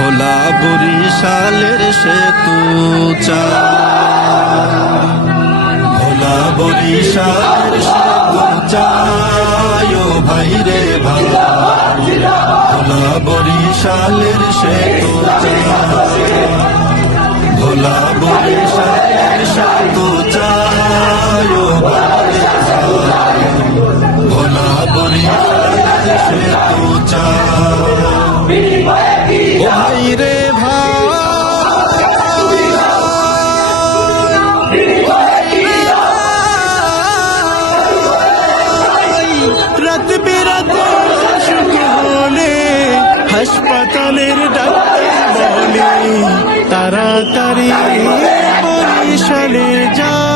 ভোলা বরিশালের সেতু ভোলা বরিশালের সেতু ও ভাই রে ভাই, ভোলা বরিশালের সেতু ভোলা বরিশালের সেতু ও ভাই রে ভাই, ভোলা বরিশালের সেতু ভাই রে ভাই, রাত বেরাতে অসুখ হলে হাসপাতালের ডাক্তার বলে তাড়াতাড়ি বরিশালে যাও।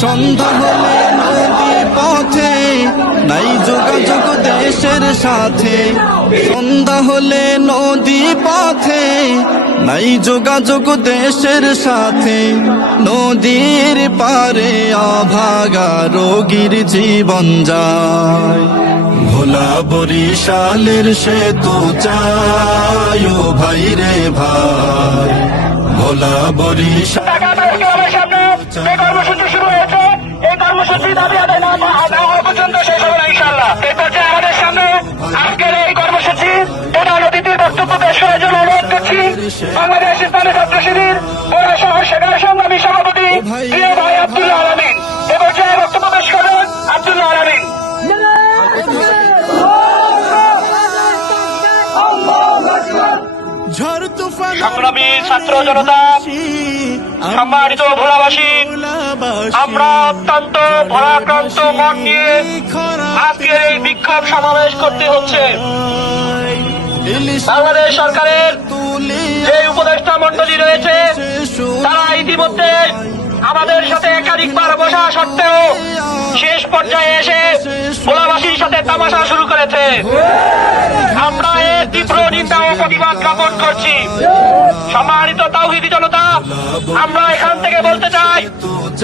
সন্ধ্যা হলে নদী পথে নাই যোগাযোগ দেশের সাথে, সন্ধ্যা হলে নদী পথে নাই যোগাযোগ দেশের সাথে, নদীর পারে অভাগা রোগীর জীবন যায়। ভোলা বরিশালের সেতু চাই ও ভাই রে ভাই, ভোলা বরিশাল কর্মসূচি শুরু হয়েছে। এই কর্মসূচি দাবি আদায় না হওয়া পর্যন্ত শেষ হবে না ইনশাআল্লাহ। এই পর্যায়ে আমাদের সামনে আজকের এই কর্মসূচি প্রধান অতিথির বক্তব্য পেশ করার জন্য অনুরোধ করছি বাংলাদেশ ইসলামী ছাত্র শিবির ভোলা শহর শাখার সংগ্রামী সভাপতি প্রিয় ভাই আব্দুল্লাহ আলামিন। এ পর্যায়ে বক্তব্য পেশ করবেন আব্দুল্লাহ আলামিন। সংগ্রামী ছাত্র জনতা, সম্মানিত ভোলাবাসী, আমরা অত্যন্ত ভরাক্রান্ত মন নিয়ে আজকের এই বিক্ষোভ সমাবেশ করতে হচ্ছে। বাংলাদেশ সরকারের যে উপদেষ্টা মন্ডলী রয়েছে তারা ইতিমধ্যে আমাদের সাথে একাধিকবার বসা সত্ত্বেও শেষ পর্যায়ে এসে ভোলাবাসীর সাথে তামাশা শুরু করেছে। আমরা এর তীব্র নিন্দা ও প্রতিবাদ জ্ঞাপন করছি। সম্মানিত তাওহীদি জনতা, আমরা এখান থেকে বলতে চাই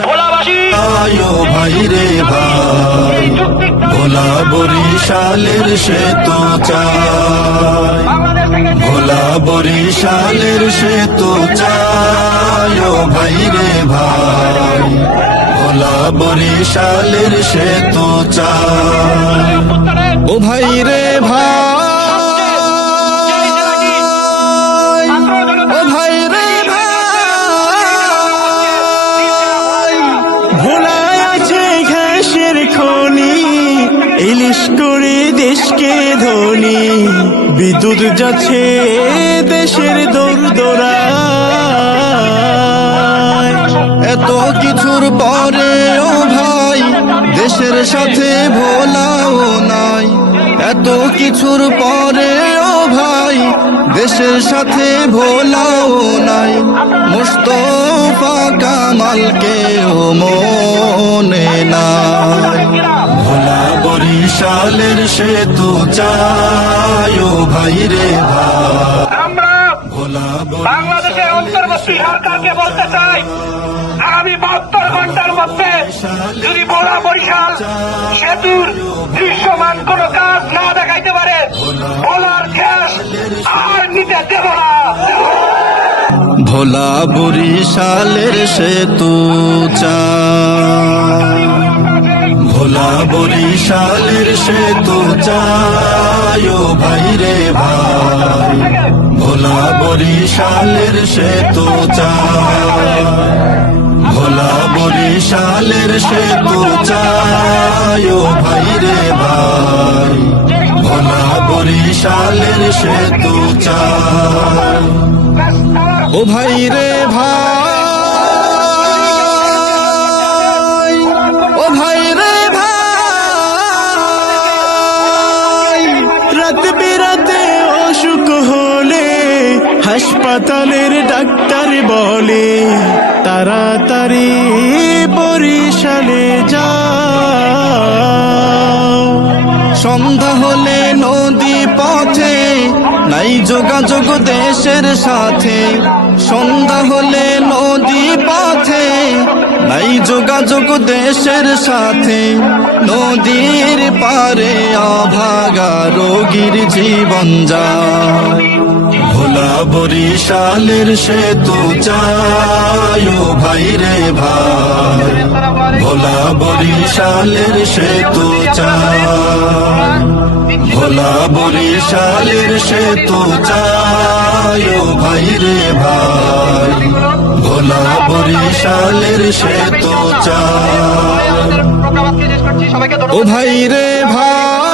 ভোলাবাসী ভাই রে ভাই, ভোলা বরিশালের সেতু চাই, ভোলা বরিশালের সেতু চাই ও ভাই রে ভাই, ভোলা বরিশালের সেতু চাই ও ভাই রে ভাই, ও ভাই রে ভাই, ভোলায় আছে ঘাসের খনি, ইলিশ করে দেশকে ধনী, বিদ্যুৎ যাচ্ছে দেশের দোরদোরায়। এত কিছুর পরে ও ভাই দেশের সাথে ভোলাও নাই, এত কিছুর পরে ও ভাই দেশের সাথে ভোলাও নাই, মুস্তফা কামালকে ও মনে নাই। ভোলা বরিশালের সেতু চাই ও ভাই রে ভাই, আমরা বাংলাদেশের অন্তর্বর্তী সরকারকে বলতে চাই আগামী 72 ঘন্টার মধ্যে যদি ভোলা বরিশাল সেতুর দৃশ্যমান কোন কাজ না দেখাইতে পারে ভোলার গ্যাস আর নিতে দেব না। ভোলা বরিশালের সেতু চাই, ভোলা বরিশালের সেতু চাই ও ভাই রে ভাই, ভোলা বরিশালের সেতু চাই, ভোলা বরিশালের সেতু চাই ও ভাই রে ভাই, ভোলা বরিশালের সেতু চাই ও ভাই রে ভাই, ও ভাই রে ভাই, রাত বেরাতে অসুখ হলে হাসপাতালের ডাক্তার বলে তাড়াতাড়ি বরিশালে যাও। সন্ধ্যা হলে নদী পথে নাই যোগাযোগ দেশের সাথে, সন্ধ্যা হলে নদী পথে নাই যোগাযোগ দেশের সাথে, নদীর পারে অভাগা রোগীর জীবন যায়। ভোলা বরিশালের সেতু চাই ও ভাই রে ভাই, ভোলা বরিশালের সেতু চাই, ভোলা বরিশালের সেতু চাই ও ভাই রে ভাই, ভোলা বরিশালের সেতু চাই। ও ভাই রে ভাই,